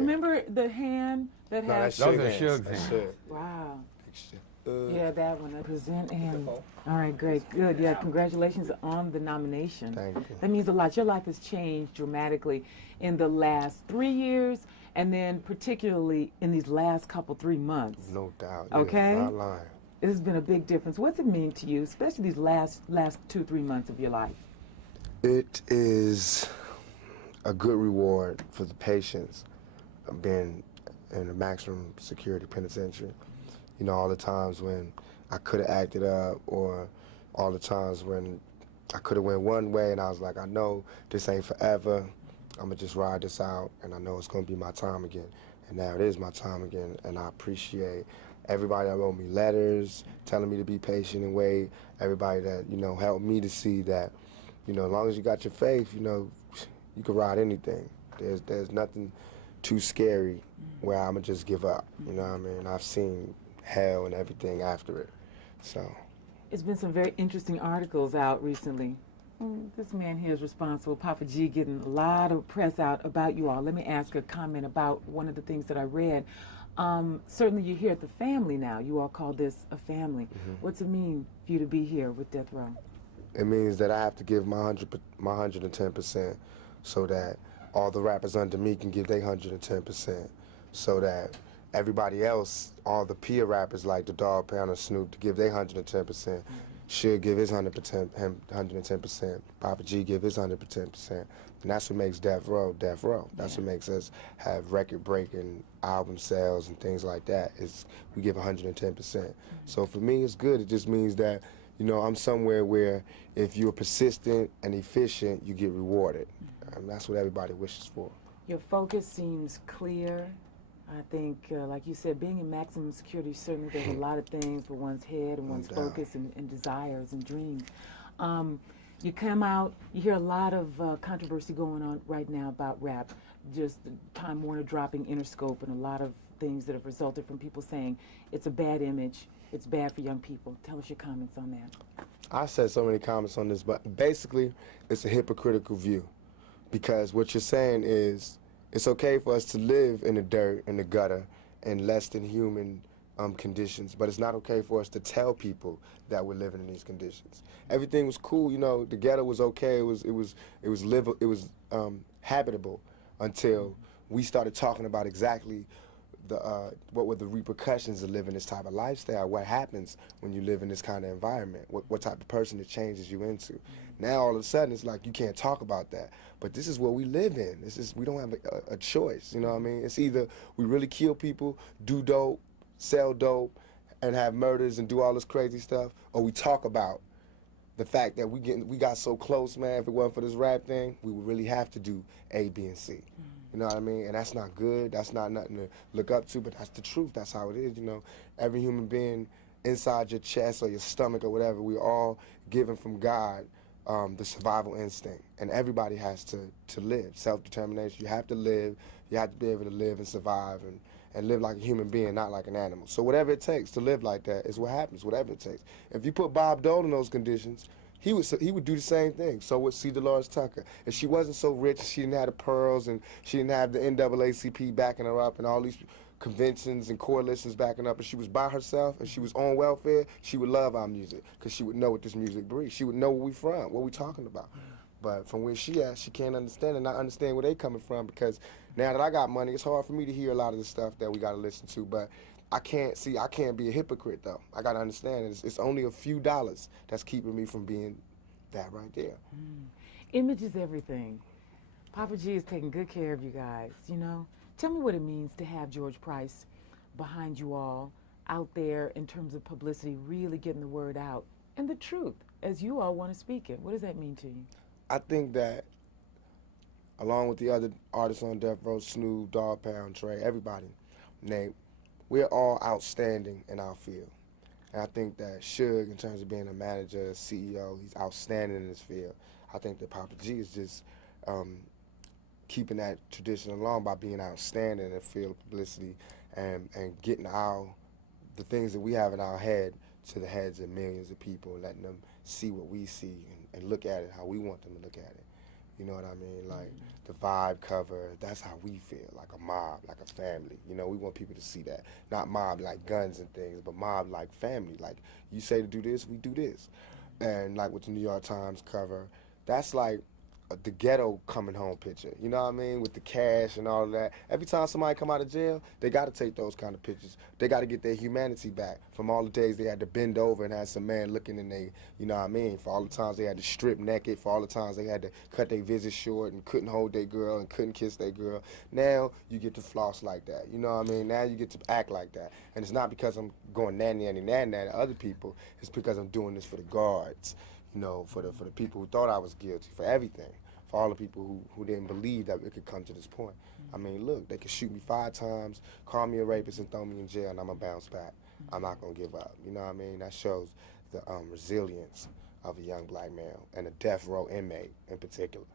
Remember the hand that No, has... that's Those are Suge Suge's hands. hands. That's Suge. Wow. Big shit. Yeah, that one. I present and... All right, great, good. Yeah, congratulations on the nomination. Thank you. That means a lot. Your life has changed dramatically in the last 3 years, and then particularly in these last couple 3 months. No doubt. Okay. Yeah, not lying. It has been a big difference. What's it mean to you, especially these last 2-3 months of your life? It is a good reward for the patience of being in a maximum security penitentiary. You know, all the times when I could have acted up, or all the times when I could have went one way and I was like, I know this ain't forever. I'm gonna just ride this out, and I know it's gonna be my time again. And now it is my time again, and I appreciate everybody that wrote me letters, telling me to be patient and wait, everybody that, you know, helped me to see that, you know, as long as you got your faith, you know, you can ride anything. There's nothing too scary where I'ma just give up, you know what I mean? I've seen hell and everything after it, so. It's been some very interesting articles out recently. This man here is responsible, Papa G, getting a lot of press out about you all. Let me ask a comment about one of the things that I read. Certainly you're here at the family now. You all call this a family. What's it mean for you to be here with Death Row? It means that I have to give my 110% so that all the rappers under me can give their 110%, so that everybody else, all the peer rappers like the Dog Pound and Snoop, to give their 110%, should give his 110%, Papa G give his 110%, and that's what makes Death Row Death Row. That's what makes us have record-breaking album sales and things like that, is we give 110%. So for me, it's good. It just means that, you know, I'm somewhere where if you're persistent and efficient, you get rewarded. And that's what everybody wishes for. Your focus seems clear. I think, like you said, being in maximum security, certainly there's a lot of things for one's head and one's focus and desires and dreams. You come out, you hear a lot of controversy going on right now about rap, just Time Warner dropping Interscope and a lot of things that have resulted from people saying it's a bad image, it's bad for young people. Tell us your comments on that. I said so many comments on this, but basically it's a hypocritical view, because what you're saying is it's okay for us to live in the dirt, in the gutter, in less than human conditions, but it's not okay for us to tell people that we're living in these conditions. Everything was cool, you know. The ghetto was okay. It was habitable until we started talking about exactly what were the repercussions of living this type of lifestyle. What happens when you live in this kind of environment? What type of person it changes you into? Now all of a sudden it's like you can't talk about that. But this is what we live in. We don't have a choice. You know what I mean? It's either we really kill people, do dope, sell dope, and have murders and do all this crazy stuff, or we talk about the fact that we got so close, man. If it wasn't for this rap thing, we would really have to do A, B, and C. You know what I mean? And that's not good. That's not nothing to look up to, but that's the truth. That's how it is, you know. Every human being inside your chest or your stomach or whatever, we all given from God the survival instinct. And everybody has to live, self-determination. You have to live. You have to be able to live and survive and live like a human being, not like an animal. So whatever it takes to live like that is what happens, whatever it takes. If you put Bob Dole in those conditions, he would do the same thing. So would C. Dolores Tucker. If she wasn't so rich, she didn't have the pearls, and she didn't have the NAACP backing her up, and all these conventions and coalitions backing up, and she was by herself, and she was on welfare, she would love our music, because she would know what this music breeds. She would know where we from, what we talking about. But from where she at, she can't understand and not understand where they coming from, because now that I got money, it's hard for me to hear a lot of the stuff that we got to listen to. But I can't be a hypocrite, though. I got to understand it's only a few dollars that's keeping me from being that right there. Image is everything. Papa G is taking good care of you guys, you know. Tell me what it means to have George Price behind you all, out there in terms of publicity, really getting the word out, and the truth, as you all want to speak it. What does that mean to you? I think that, along with the other artists on Death Row, Snoop, Dog Pound, Trey, everybody, Nate, we're all outstanding in our field. And I think that Suge, in terms of being a manager, CEO, he's outstanding in his field. I think that Papa G is just keeping that tradition along by being outstanding in the field of publicity and getting the things that we have in our head to the heads of millions of people, letting them see what we see and look at it how we want them to look at it. You know what I mean? Like the vibe cover, that's how we feel, like a mob, like a family. You know, we want people to see that. Not mob like guns and things, but mob like family. Like you say to do this, we do this. And like with the New York Times cover, that's like the ghetto coming home picture. You know what I mean? With the cash and all of that. Every time somebody come out of jail, they got to take those kind of pictures. They got to get their humanity back from all the days they had to bend over and had some man looking in they, you know what I mean? For all the times they had to strip naked, for all the times they had to cut their visit short and couldn't hold their girl and couldn't kiss their girl. Now you get to floss like that. You know what I mean? Now you get to act like that. And it's not because I'm going nanny to other people. It's because I'm doing this for the guards. You know, for the people who thought I was guilty, for everything, for all the people who didn't believe that it could come to this point. I mean, look, they could shoot me 5 times, call me a rapist, and throw me in jail, and I'm gonna bounce back. I'm not gonna give up. You know what I mean? That shows the resilience of a young black male and a death row inmate in particular.